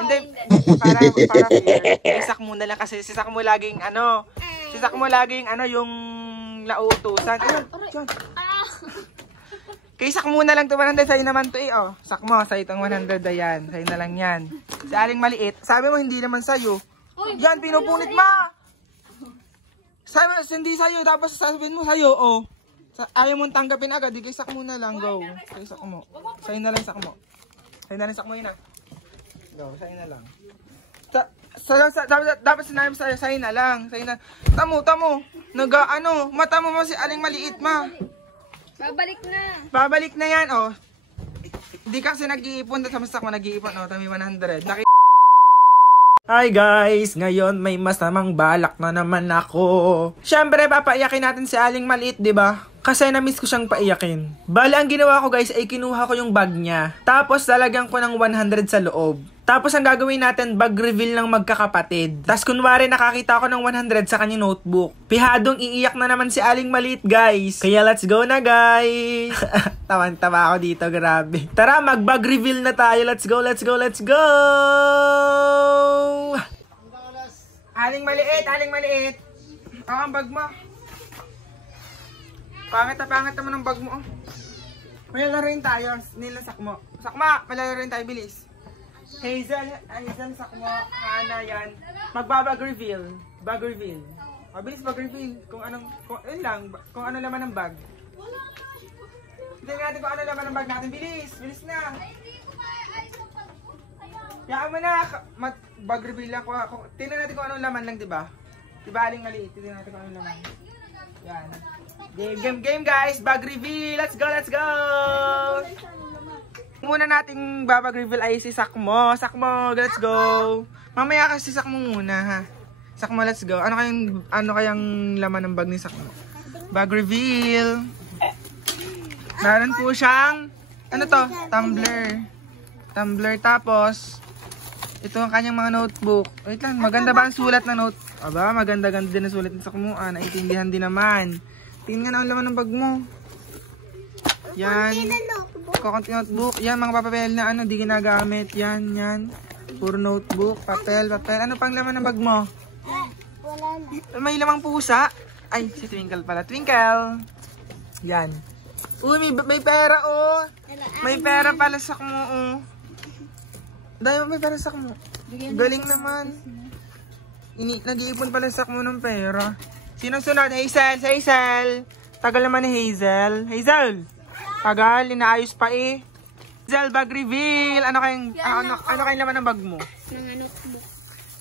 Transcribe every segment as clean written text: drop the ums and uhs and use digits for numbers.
Hindi, para fair. Isak mo na lang kasi si Sakmo laging yung nauutusan. Ayun, dyan. Kay Sakmo na lang to 100, sa'yo naman to oh. Sakmo, sa'yo itong 100 ayan. Sa'yo na lang yan. Si Aling Maliit, sabi mo hindi naman sa'yo. Yan, pinupunit ma! Sabi mo, hindi sa'yo, tapos sasabihin mo sa'yo, oh. Ayaw mong tanggapin agad, di kay Sakmo na lang, go. Kay Sakmo. Sa'yo na lang Sakmo. Sa'yo na lang Sakmo yun ah. Go, sa'yo na lang. Dapat sinabi mo sa'yo na lang. Sa'yo na. Tamo. Mata mo si Aling Maliit ma. Babalik na yan, oh. Hindi kasi nag-iipon, sa Sakmo nag-iipon, oh. Tami 100. Hi guys! Ngayon may masamang balak na naman ako. Siyempre, papaiyakin natin si Aling Maliit, diba? Kasi na-miss ko siyang paiyakin. Bale, ang ginawa ko guys ay kinuha ko yung bag niya. Tapos lalagyan ko ng 100 sa loob. Tapos ang gagawin natin, bag reveal ng magkakapatid. Tapos kunwari nakakita ko ng 100 sa kanyang notebook. Pihadong iiyak na naman si Aling Maliit guys. Kaya let's go na guys! Tawan-tawa ako dito, grabe. Tara, mag-bag reveal na tayo. Let's go! Aling Maliit! Ang bag mo. Pangit naman ang bag mo. Oh. Malalaroin tayo. Nila Sakmo. Sakma, malalaroin tayo. Bilis. Hazel, Sakmo, Hana, yan. Magbabag reveal. Bag reveal. Bilis bag reveal. Kung ano laman ng bag. Tingnan natin kung ano laman ng bag natin. Bilis na. Yaan mo na. Bag reveal lang. Tingnan natin kung anong laman lang, diba? Diba, Aling Maliit? Tingnan natin kung anong laman. Yan. Game guys, bag reveal. Let's go. Muna nating babag reveal ay si Sakmo. Sakmo, let's go. Mamaya kasi si Sakmo muna ha. Sakmo, let's go. Ano kayang laman ng bag ni Sakmo? Bag reveal. Meron po siyang tumbler. Tapos ito ang kanyang mga notebook. Wait lang, maganda ba ang sulat na note? Aba, maganda din ang sulat ni Sakmo. Naiintindihan din naman. Tingnan nga ang laman ng bag mo. Yan. Kukunti notebook. Yan, mga papel na di ginagamit. Yan. Puro notebook, papel. Ano pang laman ng bag mo? Wala na. May lamang pusa. Ay, si Twinkle pala. Twinkle. Yan. Uy, may pera oh. May pera pala Sakmo oh. Dahil may pera Sakmo. Galing naman. Nag-iipon pala Sakmo ng pera. Sinong sunod? Hazel. Tagal naman ni Hazel. Tagal, inaayos pa eh. Hazel, bag reveal. Ano kayong laman ng bag mo? Mga notebook.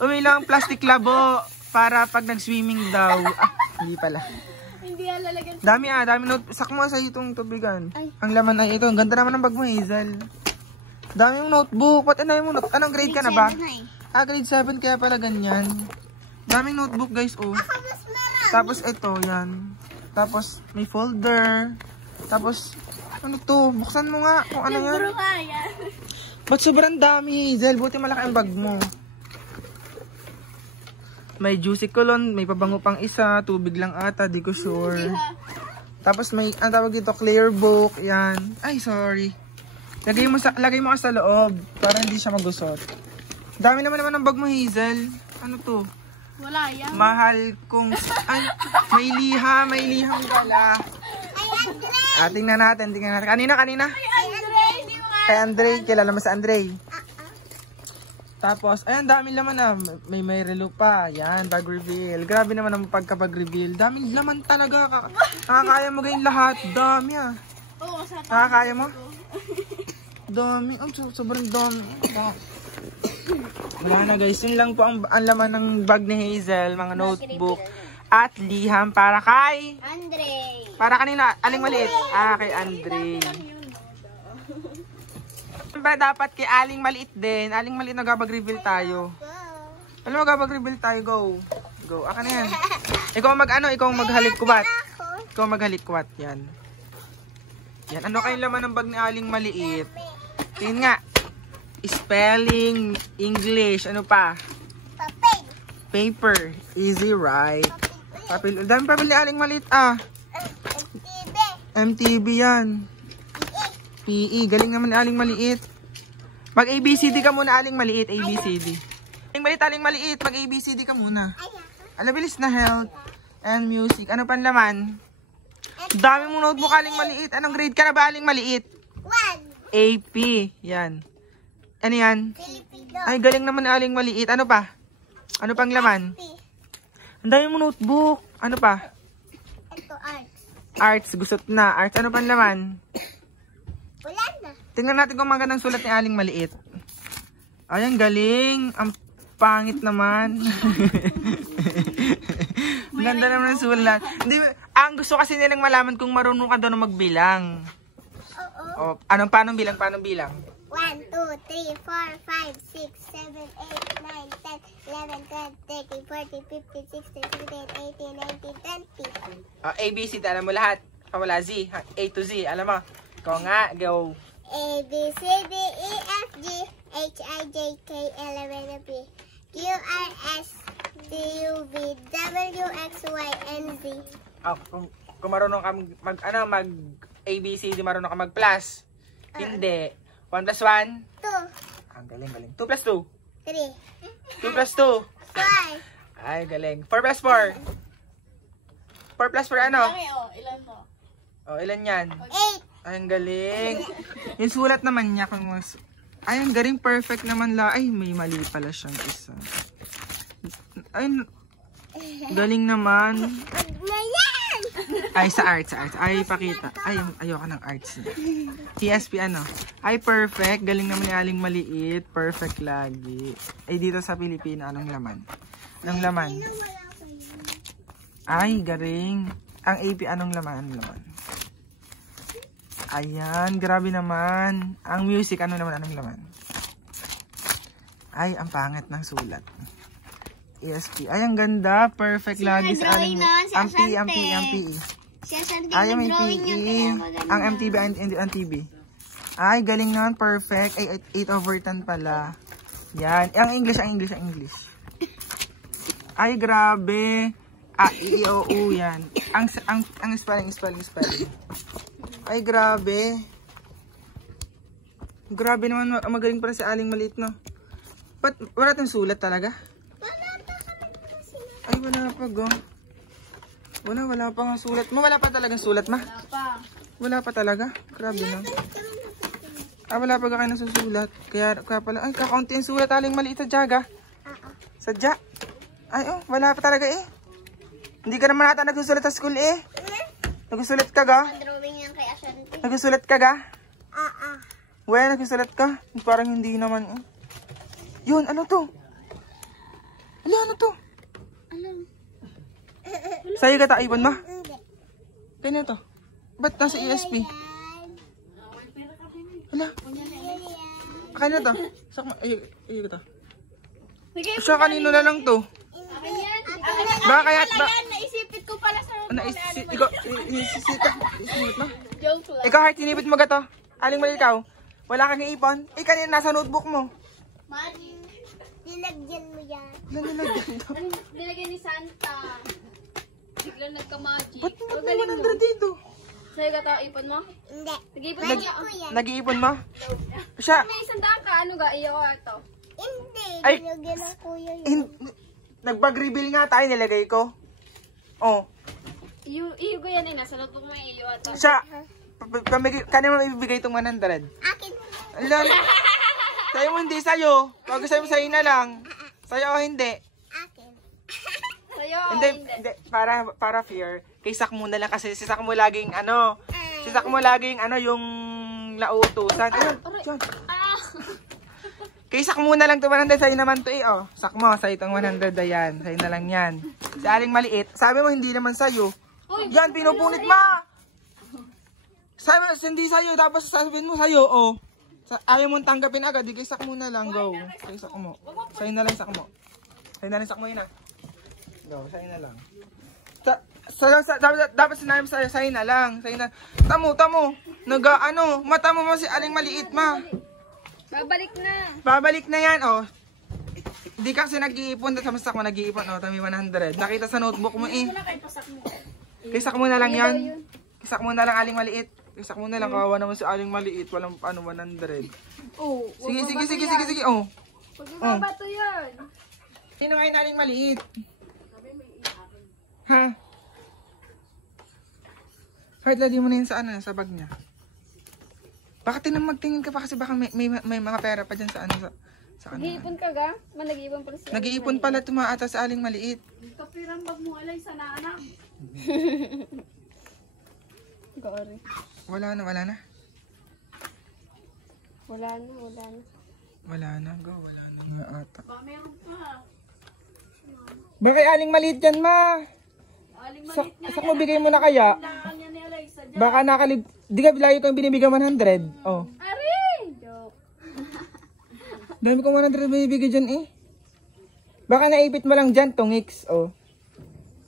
Umilang plastic labo para pag nag-swimming daw. Hindi pala. Hindi lalagyan. Dami note. Sakmo sa itong tubigan. Ang laman ay ito. Ang ganda naman ng bag mo, Hazel. Dami yung notebook. Anong grade ka na ba? Grade 7 kaya pala ganyan. Daming notebook guys, oh. Tapos ito, yan. Tapos may folder. Tapos, ano to? Buksan mo nga kung ano yan. Ba't sobrang dami, Hazel? Buti malaki ang bag mo. May juicy cologne, may pabango pang isa, tubig lang ata, di ko sure. Tapos may, ang tawag dito, clear book, yan. Ay, sorry. Lagay mo sa loob para hindi siya magusot. Dami naman ang bag mo, Hazel. Ano to? Wala yan. Mahal kong... Ay, may lihang dala. Tingnan natin. Kanina. Kay Andre. Kilala mo sa Andre. Tapos, ayan, dami laman na. May relo pa. Yan, bag reveal. Grabe naman ang pagka-bag reveal. Daming laman talaga. Nakakaya mo gawin lahat. Dami ah. Oo, nakakaya mo? Dami. Sobrang dami. Wala na guys, yun lang po ang laman ng bag ni Hazel, mga notebook at liham para kay Andre. Para kanina, Aling Maliit. Kay Andre. Siyempre dapat kay Aling Maliit din. Aling Maliit nagabag-reveal tayo. Alam mo, magabag-reveal tayo, go. Aka na yan. Ikaw maghalik kubat. Ikaw maghalik kubat, yan. Ano kayong laman ng bag ni Aling Maliit? Tingin nga. Spelling, English, ano pa? Paper. Easy, right? Papel. Dami papel ni Aling Maliit, MTV yan. PE. Galing naman ni Aling Maliit. Mag ABCD ka muna, aling maliit, ABCD. Aling maliit, mag ABCD ka muna. Ala, bilis na health and music. Ano pang laman? Dami mong notebook, aling maliit. Anong grade ka na ba, aling maliit? 1. AP. Yan. Ano yan? Filipino. Ay, galing naman aling maliit. Ano pa? Ano pang laman? Ang dami mong notebook. Ano pa? Ito, arts. Arts. Gusot na. Arts. Ano pang laman? Wala na. Tingnan natin kung magandang sulat ni aling maliit. Ay, ang galing. Ang pangit naman. Ang ganda naman ng sulat. Hindi, ang gusto kasi nilang malaman kung marunong ka daw na magbilang. Oo. O, paano bilang? 1, 2, 3, 4, 5, 6, 7, 8, 9, 10, 11, 12, 13, 14, 15, 16, 17, 18, 19, 20. ABC, alam mo lahat. Wala Z. A to Z. Alam mo. Ikaw nga. Go. A, B, C, D, E, F, G, H, I, J, K, L, M, N, P, Q, R, S, T, U, V, W, X, Y, and Z. Kung marunong ka mag ABC, di marunong ka mag plus. Hindi. 1 plus 1. 2, Ang galing. 2 plus 2. 3, 2 plus 2. 5, Ay, galing. 4 plus 4. 4 plus 4 ano? ilan to? Ilan yan? 8, Ay, ang galing. Yung sulat naman niya. Ay, ang galing. Perfect naman la. Ay, may mali pala siyang isa. Ay, galing naman. Mayan! Ay, sa arts. Ay, pakita. Ay, ayoko ng arts. TSP ano? Ay, perfect. Galing naman ni aling maliit. Perfect lagi. Ay, dito sa Pilipino, anong laman? Anong laman? Ay, galing. Ang AP, anong laman? Anong laman? Ayan, grabe naman. Ang music, ano naman? Anong laman? Ay, ang pangit ng sulat. ESP. Ay, ang ganda. Perfect lagi sa aling. Ang PE. Ay, may PE. Ang MTB ang TB. Ay, galing naman. Perfect. Ay, 8/10 pala. Yan. Ang English. Ay, grabe. EOU yan. Ang spelling. Ay, grabe. Grabe naman. Magaling pala si aling maliit, no? Ba't wala tayong sulat talaga? Ay, wala pa, go. Wala pa nga sulat. Wala pa talagang sulat, ma? Wala pa talaga? Grabe na. Wala pa ka kayo nasusulat. Kaya pala, ay, kakaunti yung sulat. Aling maliit sa Jaga. Sadya. Ay, wala pa talaga eh. Hindi ka naman ata nagsusulat sa school eh. Nagsusulat ka ga? Drawing yan kay Ashanti. Nagsusulat ka ga? Well, nagsusulat ka? Parang hindi naman eh. Yun, ano to? Ano to? Sa'yo ka taipon ma? Hindi. Kaya to? Ba't nasa ESP? Hala? Kaya na to? Iyo ka to? Siya kanino na lang to? Baka kaya... Naisipit ko pala sa... Inisisita mo? Joke lang. Ikaw, Heart, sinipit mo ga to? Aling mali ikaw? Wala kang iipon? Kanina nasa notebook mo. Mali. Nilagyan mo yan. Nilagyan to. Nilagyan ni Santa. Biglang nagka-magic. Ba't mo 100 dito? Sa'yo ka ito, ipon mo? Hindi. Nag-ipon mo yan. Nag-iipon mo? Siya. May 100 ka, ano ga? Iyo ka ito. Hindi. Ay. Nilagyan ng kuya yun. Nag-bag-reveal nga tayo, nilagay ko. Oh. Iyo ko yan eh. Nasa notebook mo yung iyo ito. Siya. Kanina mo ibibigay itong 100. Akin. Alam. Sa'yo mo hindi, sa'yo. Pag sa'yo na lang. Sa'yo o hindi. Akin. Sa'yo o Hindi. Para fair. Kay Sak mo na lang kasi si Sak mo laging ano. Si Sak mo laging ano yung lautusan. Ayun. Diyan. Kay Sak mo na lang ito 100. Sa'yo naman ito eh. Oh. Sak mo. Sa'yo itong 100 ayan. Sa'yo na lang yan. Si aling maliit. Sabi mo hindi naman sa'yo. Yan. Pinupunit ma. Sabi hindi sa'yo. Tapos sasabihin mo sa'yo. Oh. Ayaw mong tanggapin agad. Di kay Sak mo na lang. Go. Kay Sak mo. Sa'yo na lang Sak mo. Sa'yo na lang Sak mo yun ah. Go. Sa'yo na lang. Dapat sinabi sa'yo na lang. Sa'yo na. Tamo. Mata mo si aling maliit ma. Babalik na yan, oh. Hindi kasi nag-iipon. Sa masak mo nag-iipon, oh. Tami 100. Nakita sa notebook mo, eh. Kay Sak mo na lang yan. Kay Sak mo na lang aling maliit. Isa mo na lang, kawawa naman si Aling Maliit. Walang 100. Oh, Sige. Oh. Huwag mo bato yan. Sino kayo na Aling Maliit? Ha? Heart, ladi mo na yun sa sa bag niya. Bakit magtingin ka pa kasi baka may mga pera pa dyan sa sa Nag-iipon ka ga? Nag-iipon pala siya. Nag-iipon pala tumaata sa Aling Maliit. Ito pirang bag mo alay sa naanak. Gori. Wala na. Wala na. Wala na, go. Wala na ata. Ba, meron pa. Bakit Aling Maliit yan, ma? Aling Sa maliit nga mo bigay mo na kaya? kanya ni Alaysa dyan. Baka di ka layo kang binibigyan 100. Oh. Aray! Joke. Dami ko 100 binibigay dyan eh. Baka naipit mo lang dyan, tongix. Oh.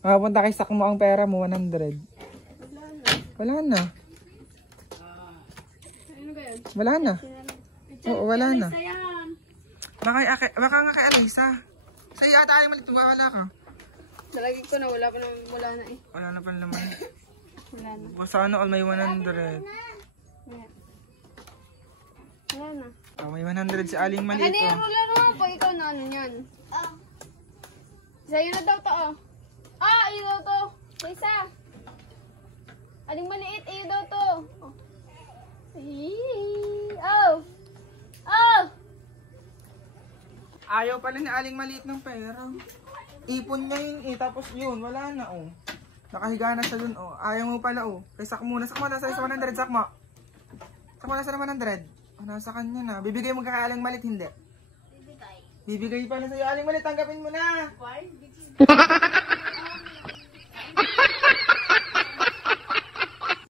Makapunta kay sak mo ang pera mo, 100. Wala na. Ano ba yun? Wala na. Oo, wala na. Alaysa yan. Baka nga kay Alaysa. Sa iyo ata Aling Maliit, wala ka. Nalagay ko na wala na eh. Wala na pa naman. Wala na. Sana all may 100. Wala na. Oh, may 100 si Aling Maliit. Ano yung Oh. laro ko? Ikaw na ano yan? Sa'yo na daw to oh. Iyo daw to. Isa. Aling Maliit, iyo daw to. Oh. Ayaw pala ni Aling Maliit ng pera. Ipon niya yun eh, tapos yun, wala na oh. Nakahiga na siya dun oh. Ayaw mo pala oh. Kay sak muna, sak mo na sa 100, sak mo. Sak mo na sa 100. Oh, nasa kanya na. Bibigay mo ka kay Aling Maliit, hindi? Bibigay pala sa'yo Aling Maliit, tanggapin mo na.